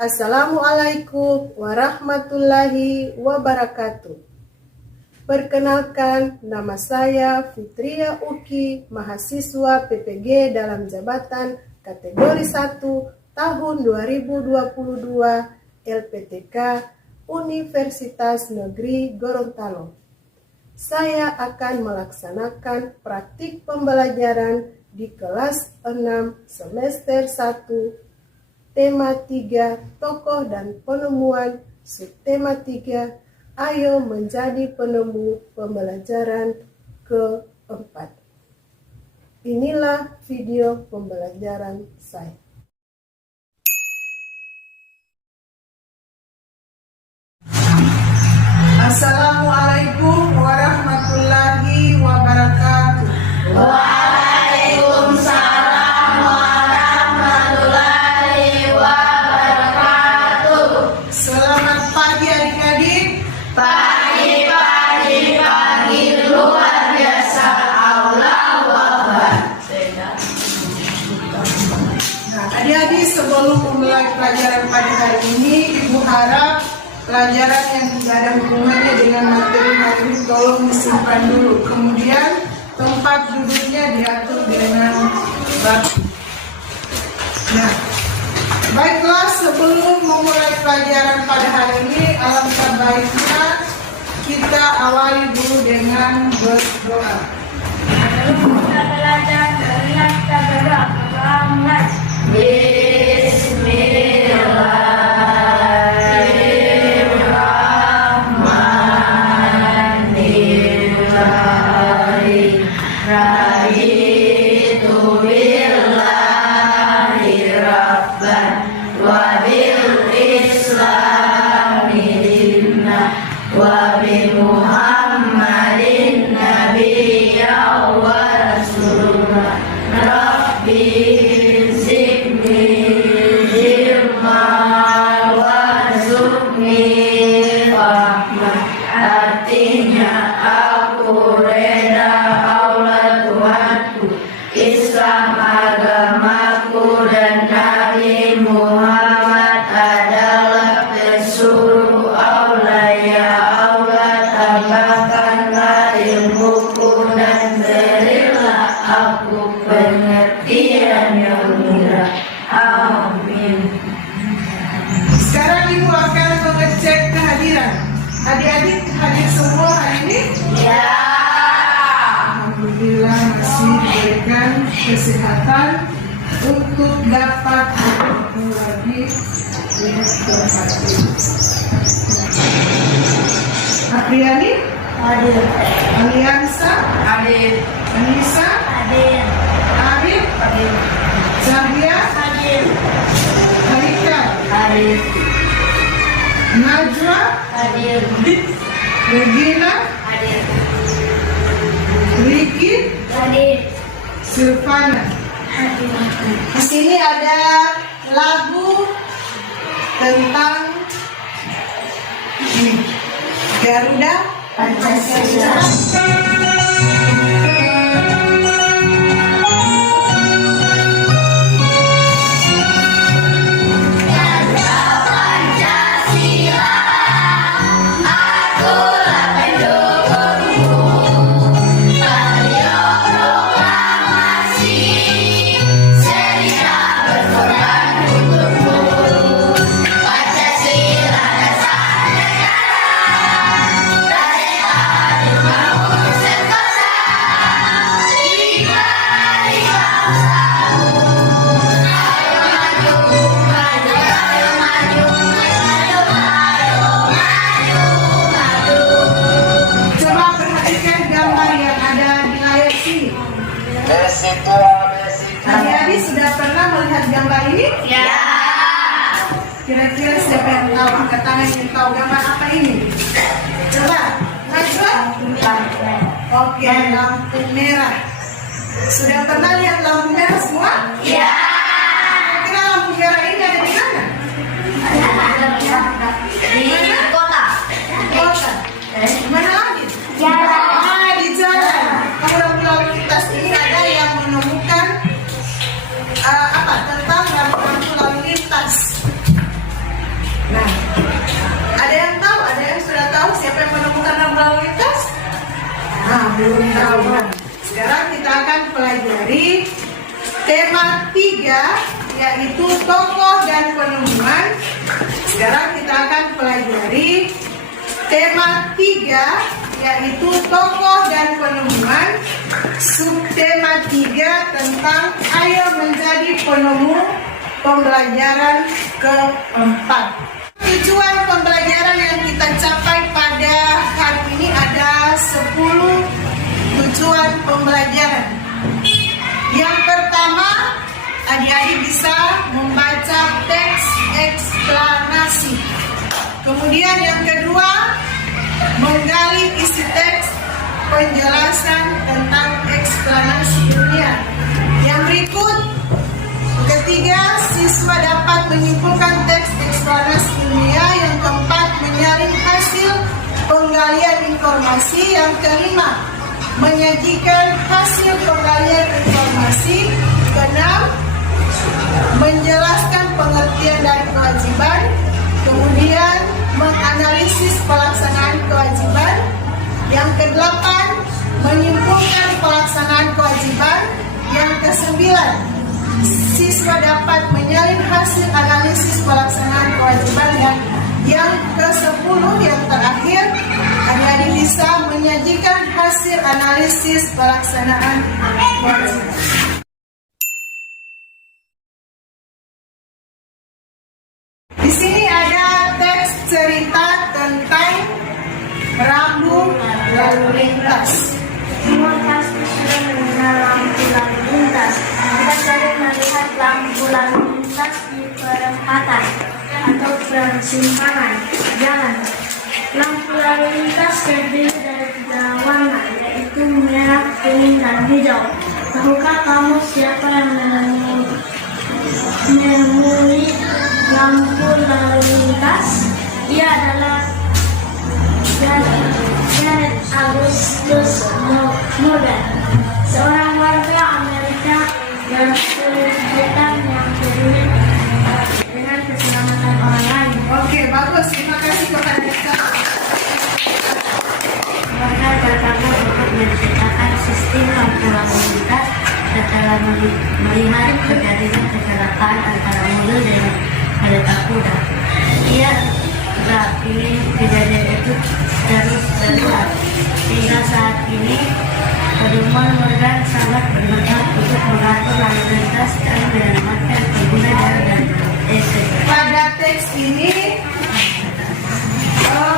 Assalamualaikum warahmatullahi wabarakatuh. Perkenalkan, nama saya Fitria Uki, mahasiswa PPG dalam jabatan kategori 1 tahun 2022 LPTK Universitas Negeri Gorontalo. Saya akan melaksanakan praktik pembelajaran di kelas 6 semester 1, tema 3, tokoh dan penemuan, subtema 3, ayo menjadi penemu, pembelajaran keempat. Inilah video pembelajaran saya. Assalamualaikum warahmatullahi wabarakatuh. Waalaikumsalam warahmatullahi wabarakatuh. Selamat pagi adik-adik. Pagi luar biasa. Allahu Akbar. Nah, adik-adik, sebelum memulai pelajaran pada hari ini, Ibu harap pelajaran yang tidak ada hubungannya dengan materi-materi tolong disimpan dulu. Kemudian tempat duduknya diatur dengan rapi. Nah, baiklah, sebelum memulai pelajaran pada hari ini, alangkah baiknya kita awali dulu dengan berdoa. Kita belajar dengan tabarak Muhammad. Raditu billahi rabban wa bil islami dinna wa bi Muhammadin nabiyya wa rasulullah. Rabbi zidni ilma warzuqni rahmah. Artinya aku reda Islam agamaku dan Nabi Muhammad adalah pesuruh Allah. Ya Allah, tambahkanlah ilmuku dan berilah aku pengertian yang mudah. Amin. Sekarang Ibu akan mengecek kehadiran. Adik-adik hadir semua hari ini? Ya. Alhamdulillah masih diberikan kesehatan untuk dapat bertemu lagi di tempat ini. Apriani? Hadir. Aliansa? Hadir. Anissa? Hadir. Arif? Hadir. Zahia? Hadir. Haikal? Hadir. Najwa? Hadir. Regina? Hadir. Riki? Hadir. Silvana? Di sini ada lagu tentang Garuda Pancasila. Adik-adik sudah pernah melihat gambar ini? Ya. Kira-kira siapa yang tahu? Angkat tangan yang tahu gambar apa ini? Coba, Najwa? Oke, lampu merah. Sudah pernah lihat lampu merah semua? Ya. Kira lampu merah ini ada di mana? Di kota. Kota. Mana lagi? Jalan. Di jalan. Kalau lampu lalu lintas ini ada yang menemukan tentang lampu lalu lintas. belum tahu. Sekarang kita akan pelajari tema 3, yaitu tokoh dan penemuan. Sekarang kita akan pelajari tema 3, yaitu tokoh dan penemuan. Subtema 3 tentang ayo menjadi penemu, pembelajaran keempat. Tujuan pembelajaran yang kita capai pada hari ini ada 10 tujuan pembelajaran. Yang pertama, adik-adik bisa membaca teks eksplanasi. Kemudian yang kedua, menggali isi teks, penjelasan tentang eksplanasi ilmiah. Yang berikut, ketiga, siswa dapat menyimpulkan teks eksplanasi ilmiah. Yang keempat, menyaring hasil penggalian informasi. Yang kelima, menyajikan hasil penggalian informasi. Keenam, menjelaskan pengertian dari kewajiban. Kemudian, menganalisis pelaksanaan kewajiban. Yang kedelapan, menyimpulkan pelaksanaan kewajiban. Yang kesembilan, siswa dapat menyalin hasil analisis pelaksanaan kewajiban. Dan yang ke-10, yang terakhir, adik-adik bisa menyajikan hasil analisis pelaksanaan kewajiban. Di sini ada teks cerita tentang rambu lalu lintas. Semua pasti sudah mengenal lampu lalu lintas. Kita sering melihat lampu lalu lintas di perempatan atau persimpangan jalan. Lampu lalu lintas terdiri dari 3 warna, yaitu merah, kuning, dan hijau. Tahukah kamu siapa yang menemui lampu lalu lintas? Ia adalah Janet Augustus Morgan, seorang warga Amerika yang kulit hitam yang peduli dengan keselamatan orang lain. Oke, bagus. Terima kasih kepada kita. Warga terpaksa untuk menciptakan sistem lampu lalu lintas setelah melihat terjadinya kecelakaan antara mobil dengan kereta kuda. Ia tidak ingin kejadian itu terus terulang. Hingga saat ini, pedoman Morgan sangat bermanfaat untuk mengatur lalu lintas dan menyelamatkan pengguna jalan dan Pada teks ini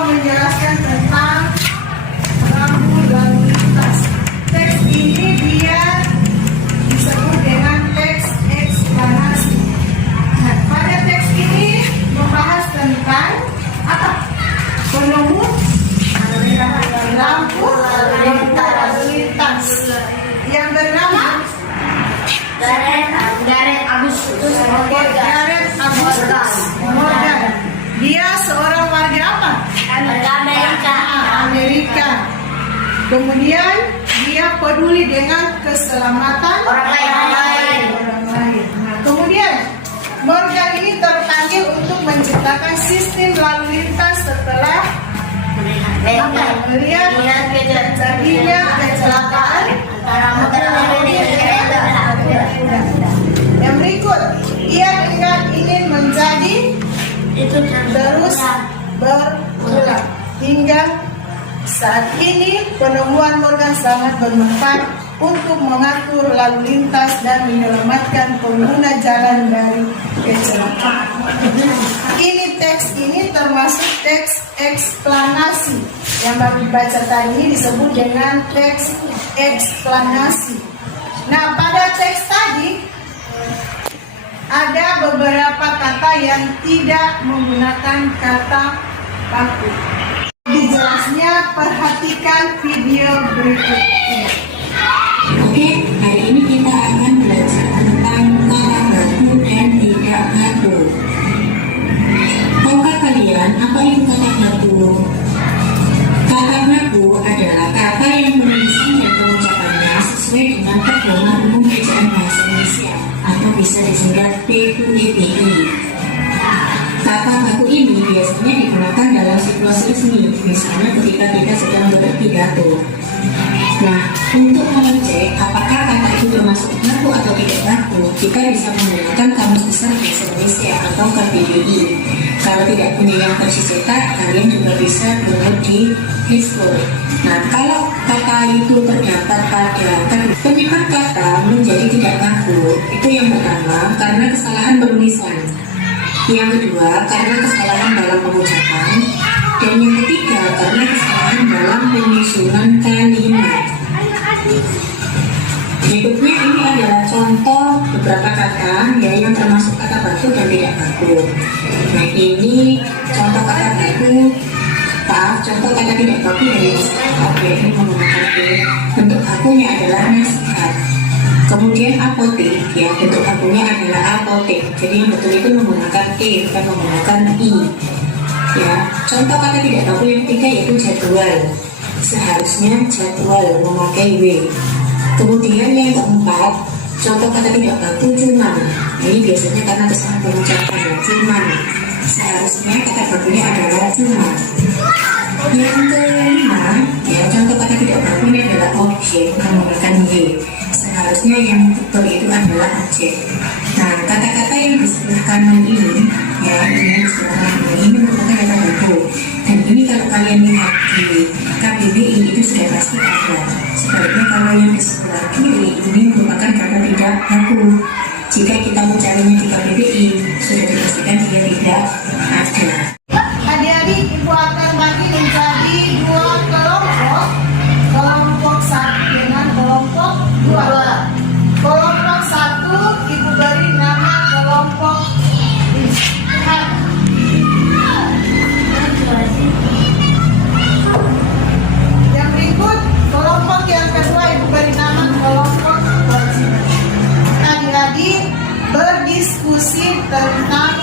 menjelaskan tentang rambu lalu lintas. Teks ini dia disebut dengan teks eksplanasi. Nah, pada teks ini membahas tentang apa? Penemu lampu lalu lintas yang bernama Janet Augustus Janet Augustus Morgan. Dia seorang warga apa? Amerika. Amerika. Kemudian dia peduli dengan keselamatan Orang lain. Nah, kemudian Morgan ini terpanggil untuk menciptakan sistem lalu lintas setelah melihat terjadinya kecelakaan antara mobil dan kereta kuda. Yang berikut, ia ingin menjadi terus berulang hingga saat ini. Penemuan Morgan sangat bermanfaat untuk mengatur lalu lintas dan menyelamatkan pengguna jalan dari kecelakaan. Teks ini termasuk teks eksplanasi yang baru dibaca tadi, ini disebut dengan teks eksplanasi. Nah, pada teks tadi ada beberapa kata yang tidak menggunakan kata baku. Jelasnya perhatikan video berikut ini. Oke, hari ini kita akan belajar tentang kata baku dan tidak baku. Tahukah kalian apa itu kata baku? Kata baku adalah kata yang penulisan dan pengucapannya sesuai dengan pedoman umum ejaan bahasa Indonesia atau bisa disingkat PUEPI. Kata baku ini biasanya digunakan dalam situasi resmi, misalnya ketika kita sedang berpidato. Nah, Untuk mengecek apakah kata itu termasuk baku atau tidak baku, kita bisa menggunakan Kamus Besar Bahasa Indonesia atau KBBI. Kalau tidak punya yang versi cetak, kalian juga bisa download di Facebook. Nah, kalau kata itu terdapat pada penyebab kata menjadi tidak baku, itu yang pertama karena kesalahan penulisan, yang kedua karena kesalahan dalam pengucapan, dan yang ketiga karena kesalahan dalam penyusunan kalimat. Berikutnya ini adalah contoh beberapa kata ya yang termasuk kata baku dan tidak baku. Nah, ini contoh kata baku, contoh kata tidak baku dari nasihat. Ini menggunakan B. Bentuk bakunya adalah nasihat. Kemudian apotek, ya bentuk bakunya adalah apotek. Jadi yang betul itu menggunakan E bukan menggunakan I. Ya, contoh kata tidak baku yang ketiga yaitu jadwal. Seharusnya jadwal memakai W. Kemudian yang keempat, contoh kata tidak baku cuman. Ini biasanya karena kesalahan pengucapan ya, cuman. Seharusnya kata bakunya adalah cuma. Yang kelima, ya contoh kata tidak baku ini adalah objek menggunakan Y. Seharusnya yang betul itu adalah objek. Nah, kata-kata yang di sebelah kanan ini, ya ini di sebelah kanan ini merupakan kata baku. Dan ini kalau kalian lihat di KBBI itu sudah pasti ada. Sebaliknya kalau yang di sebelah kiri ini merupakan kata tidak baku. Jika kita mencarinya di KBBI, sudah dipastikan dia tidak ada. Adik-adik, Ibu akan bagi menjadi dua kelompok. Kelompok satu dengan kelompok dua. Kelompok satu Ibu beri nama kelompok lihat. Yang berikut kelompok yang kedua Ibu beri nama kelompok kewajiban. Adik-adik berdiskusi tentang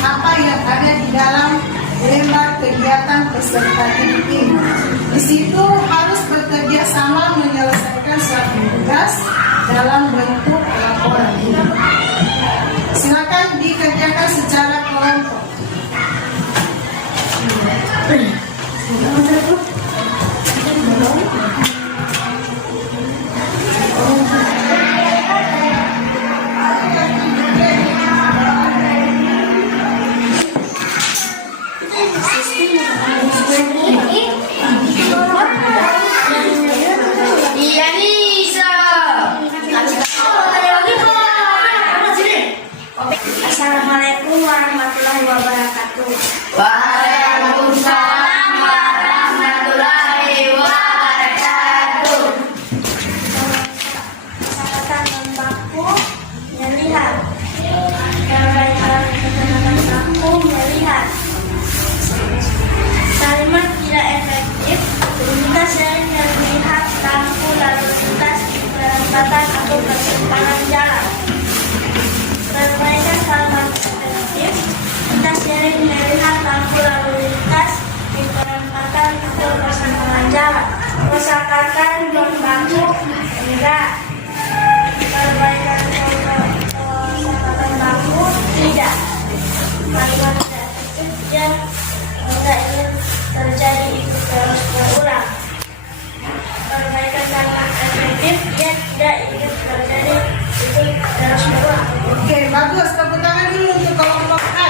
apa yang ada di dalam lembar kegiatan peserta didik ini. Di situ harus bekerja sama menyelesaikan suatu tugas dalam bentuk laporan. Silakan dikerjakan secara kelompok. Assalamualaikum warahmatullahi wabarakatuh. Waalaikumsalam warahmatullahi wabarakatuh. Kata baku melihat. Perbaikan kata baku melihat. Kalimat tidak efektif. Kita sering melihat lampu lalu lintas di perempatan atau persimpangan jalan. Perbaikan kalimat efektif. Kita sering melihat lampu lalu lintas di perempatan atau persimpangan jalan. Kosakata baku enggak. Perbaikan kosakata baku tidak. Kalimat tidak efektif dia enggak ingin terjadi itu terus berulang. Perbaikan kalimat efektif dia tidak ingin terjadi itu terus berulang. Oke, bagus. Tepuk tangan dulu untuk kelompok A.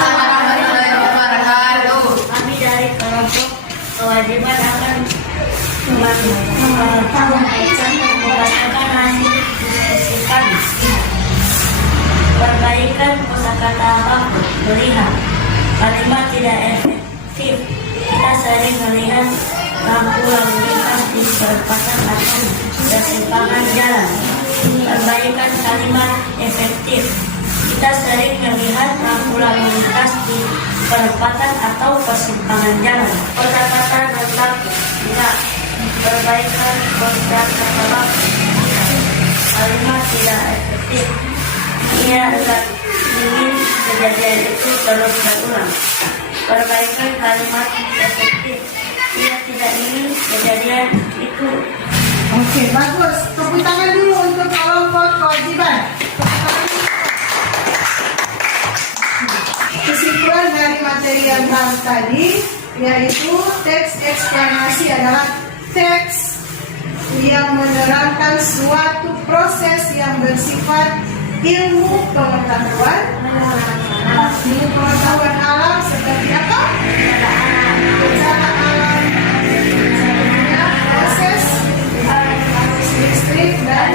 Warahmatullahi wabarakatuh. Kami dari kelompok kewajiban akan membacakan hasil diskusikan. Perbaikan kosakata baku melihat. Kalimat tidak efektif. Kita sering melihat lampu lalu lintas di perempatan atau persimpangan jalan. Perbaikan kalimat efektif. Kita sering melihat lampu lalu lintas di perempatan atau persimpangan jalan. Kosakata baku tidak. Perbaikan kosakata baku. Kalimat tidak efektif. Ia enggak ingin kejadian itu terus berulang. Perbaikan kalimat efektif. Ia tidak ingin kejadian itu. Oke, bagus. Tepuk tangan dulu untuk kelompok kewajiban. Kesimpulan dari materi yang bahas tadi, yaitu teks eksplanasi adalah teks yang menerangkan suatu proses yang bersifat ilmu pengetahuan. Ilmu pengetahuan alam seperti apa? Bencana alam, proses listrik dan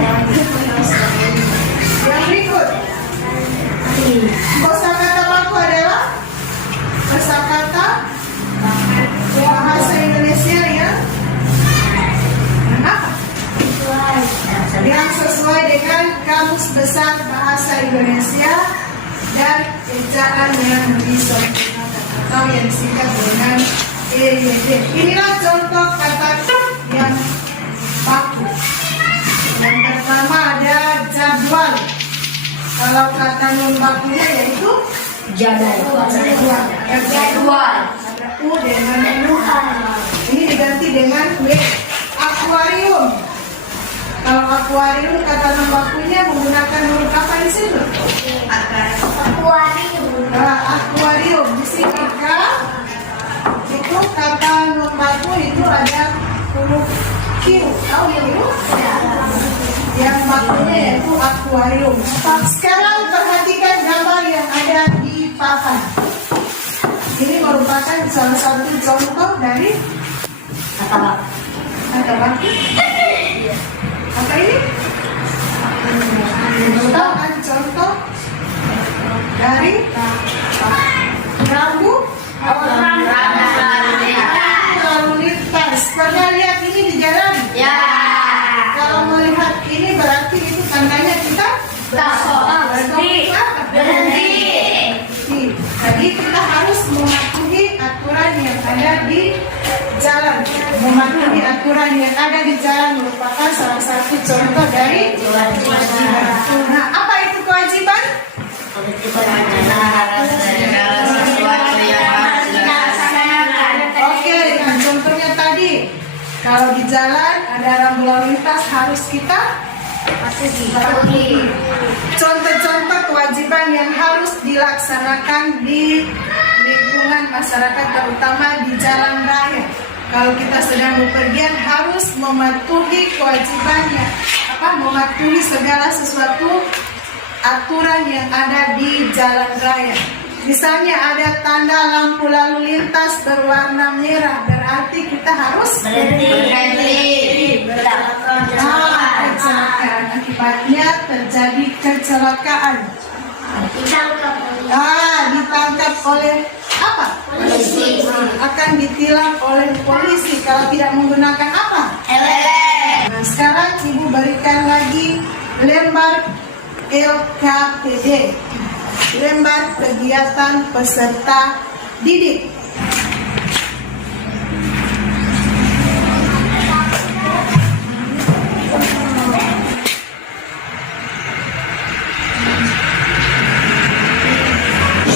yang berikut. Kosakata baku adalah kosakata bahasa Indonesia yang sesuai dengan Kamus Besar Bahasa Indonesia dan ejaan yang disempurnakan atau yang disingkat dengan EYD. Inilah contoh kata yang baku. Yang pertama ada jadwal. Kalau kata non bakunya yaitu jadwal. Ada U dengan U. Ini diganti dengan W. Akuarium. Kalau akuarium kata non bakunya menggunakan huruf apa di situ? Akuarium. Di sini itu kata non baku itu ada huruf Q. Tahu ya Bu? Yang bakunya yaitu akuarium. Sekarang perhatikan gambar yang ada di papan. Ini merupakan salah satu contoh dari kata baku. Apa ini? Merupakan contoh dari rambu lalu lintas. Pernah lihat ini di jalan? Ya. Kalau melihat ini berarti itu tandanya kita berhenti. Jadi kita harus mematuhi aturan yang ada di jalan. Mematuhi aturan yang ada di jalan merupakan salah satu contoh dari kewajiban. Nah, apa itu kewajiban? Oke, nah contohnya tadi, kalau di jalan ada rambu lalu lintas harus kita patuhi. Contoh-contoh kewajiban yang harus dilaksanakan di lingkungan masyarakat, terutama di jalan raya. Kalau kita sedang bepergian harus mematuhi kewajibannya, mematuhi segala sesuatu aturan yang ada di jalan raya. Misalnya ada tanda lampu lalu lintas berwarna merah, berarti kita harus berhenti. Akibatnya terjadi kecelakaan. Ditangkap oleh apa? Polisi. Akan ditilang oleh polisi kalau tidak menggunakan apa? Helm. Nah, sekarang Ibu berikan lagi lembar LKPD, lembar kegiatan peserta didik.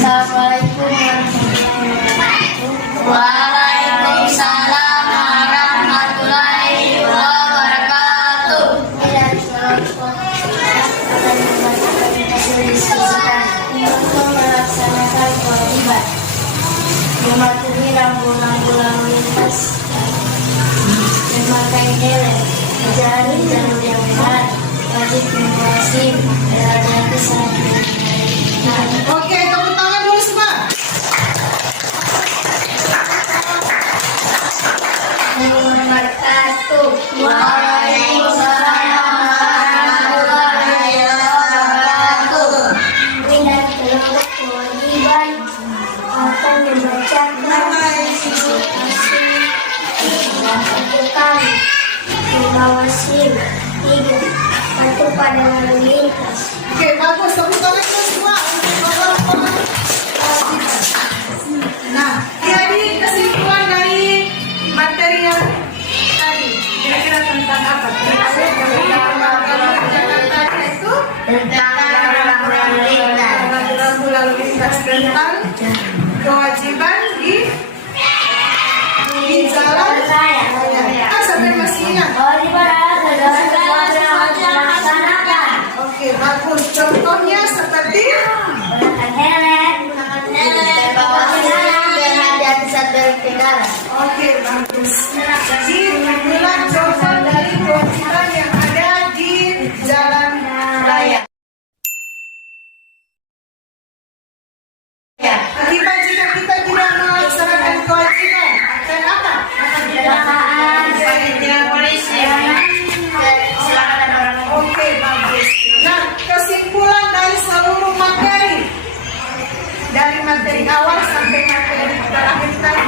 Assalamualaikum warahmatullahi wabarakatuh. Waalaikumsalam warahmatullahi wabarakatuh. Untuk melaksanakan kewajiban mematuhi rambu-rambu lalu lintas, memakai helm, berjalan di jalur yang benar, wajib mengawasi berhati-hati saat berkendara. Oke, tepuk tangan dulu semua. Waalaikumsalam warahmatullahi wabarakatuh. Dan kelompok kewajiban akan membacakan melakukan mengawasi 3 patuh pada lalu lintas. Oke, bagus. Tepuk tangan dulu semua untuk kelompok kewajiban. Nah, jadi kesimpulan dari materi yang tadi kira-kira tentang apa? Kira-kira itu Tentang rambu-rambu lintas. rambu lalu lintas, tentang kewajiban di jalan raya. Sampai masih ingat? Oke, bagus. Contohnya seperti Menggunakan helm, Evaluasi berhati-hati saat sekarang. Oke, bagus. Jadi inilah contoh dari kewajiban yang ada di jalan raya. Ya, akibat jika kita tidak melaksanakan kewajiban akan apa? Kecelakaan, tidak polisi, silakan orang lain. Oke, bagus. Nah, kesimpulan dari seluruh materi, dari materi awal sampai materi terakhir tadi,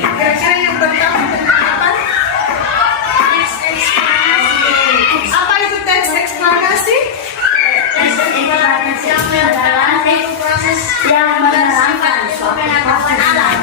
kira-kira yang pertama tentang apa? Apa itu teks eksplanasi? Teks eksplanasi adalah proses yang menerangkan suatu pengetahuan alam.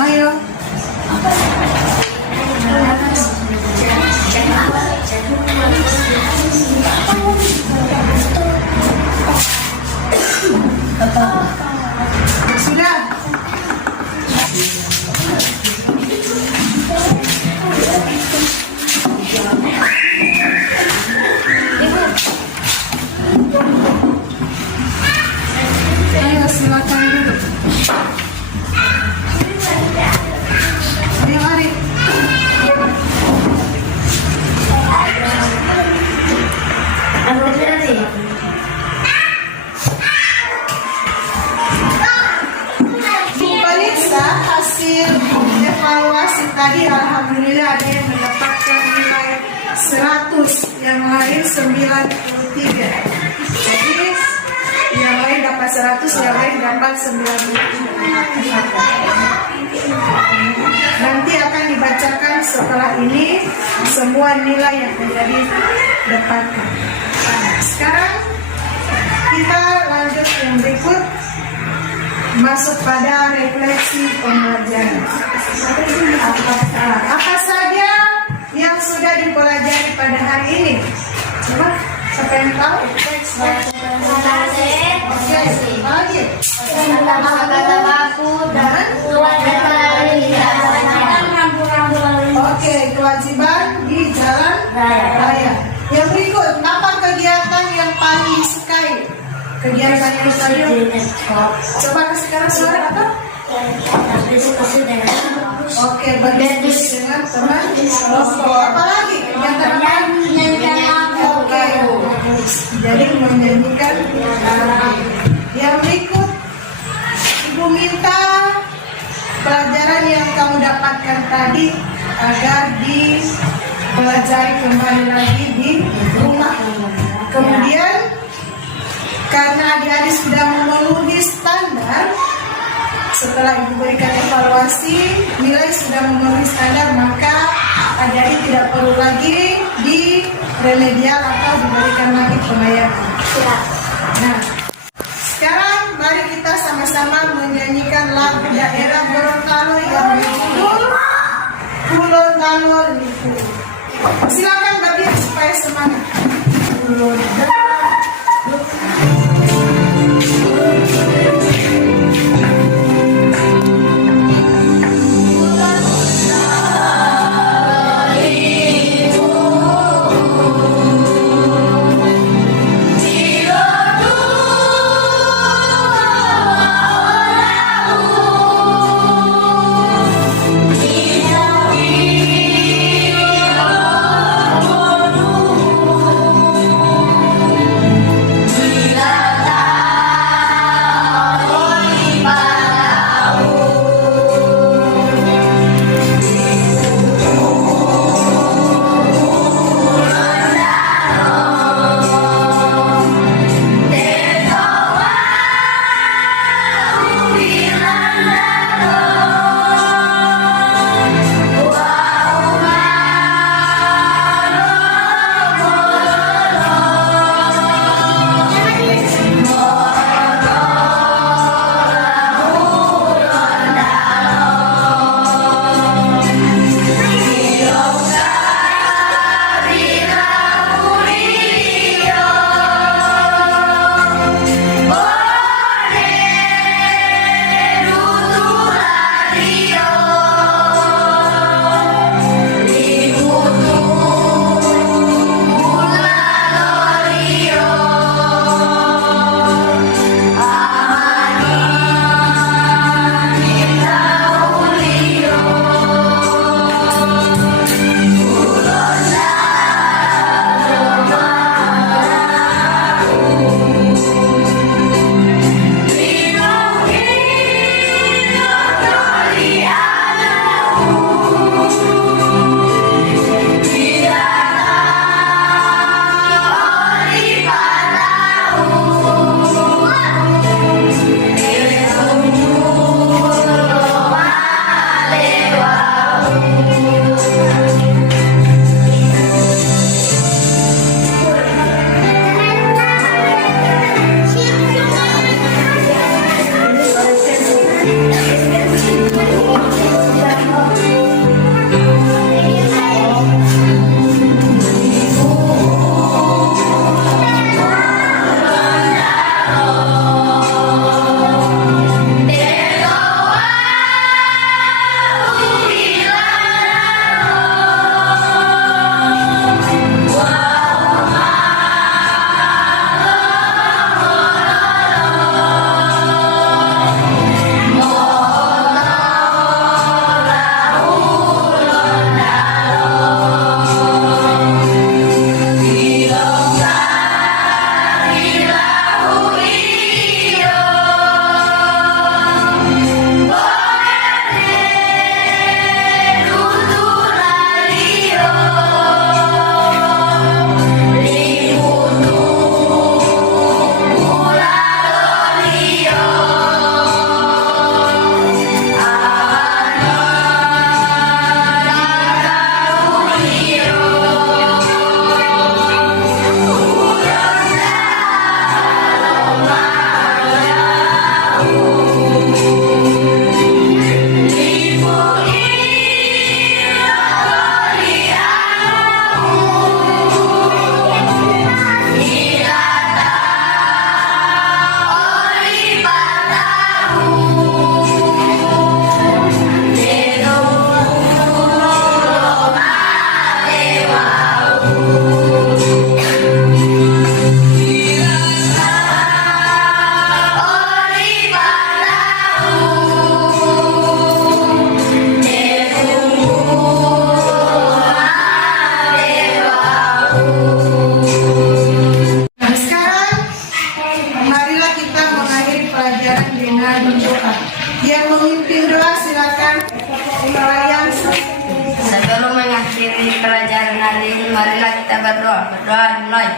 Ayo. Sudah. Ayo silakan duduk. Ayo mari. Periksa hasil evaluasi tadi, alhamdulillah ada yang mendapatkan nilai 100, yang lain 93. Jadi yang lain dapat 100, yang lain dapat 93. Nanti akan dibacakan setelah ini semua nilai yang menjadi dapatkan. Sekarang kita lanjut yang berikut, masuk pada refleksi pembelajaran. Apa saja yang sudah dipelajari pada hari ini? Coba, siapa yang tahu? Oke, lagi. Kata-kata baku dan Oke, kewajiban di jalan raya. Yang berikut, apa kegiatan yang paling disukai? Kegiatan yang paling coba sekarang suara apa? Oke, berdiskusi dengan teman. Apa lagi? Kegiatan apa? Oke, jadi menyanyikan. Yang berikut, Ibu minta pelajaran yang kamu dapatkan tadi agar dipelajari kembali lagi di rumah. Kemudian karena adik-adik sudah memenuhi standar, setelah ibu berikan evaluasi, nilai sudah memenuhi standar, maka adik-adik tidak perlu lagi di remedial atau diberikan lagi pembayaran. Nah, sekarang mari kita sama-sama menyanyikan lagu daerah Gorontalo yang berjudul Ulun Dano Liku. Silakan berdiri supaya semangat. Ulun Dano. marilah kita berdoa. Berdoa dimulai.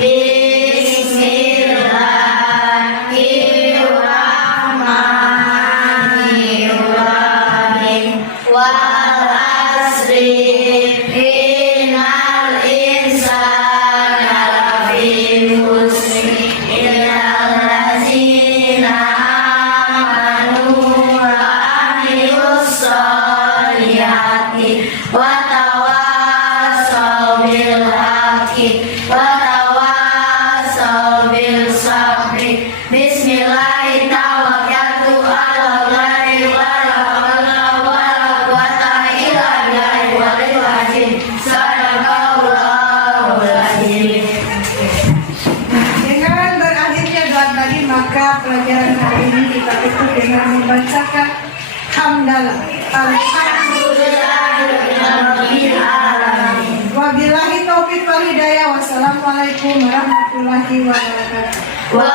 Bismillahirrahmanirrahim. Wal asri innal insana lafi khusr illal ladzina amanu wa amilus solihati wa tawassaw bil haqqi wa tawassaw bil sabri. Bismillahirrahmanirrahim. Tawakkaltu 'alallahi wa la haula wa la quwwata illa billahil waliyil azim. Sadaqallahul azim. Dengan berakhirnya doa tadi, maka pelajaran hari ini kita tutup dengan membacakan hamdalah. Alhamdulillahirabbil alamin. Wabillahi taufiq wal hidayah. Wassalamualaikum warahmatullahi wabarakatuh. Wa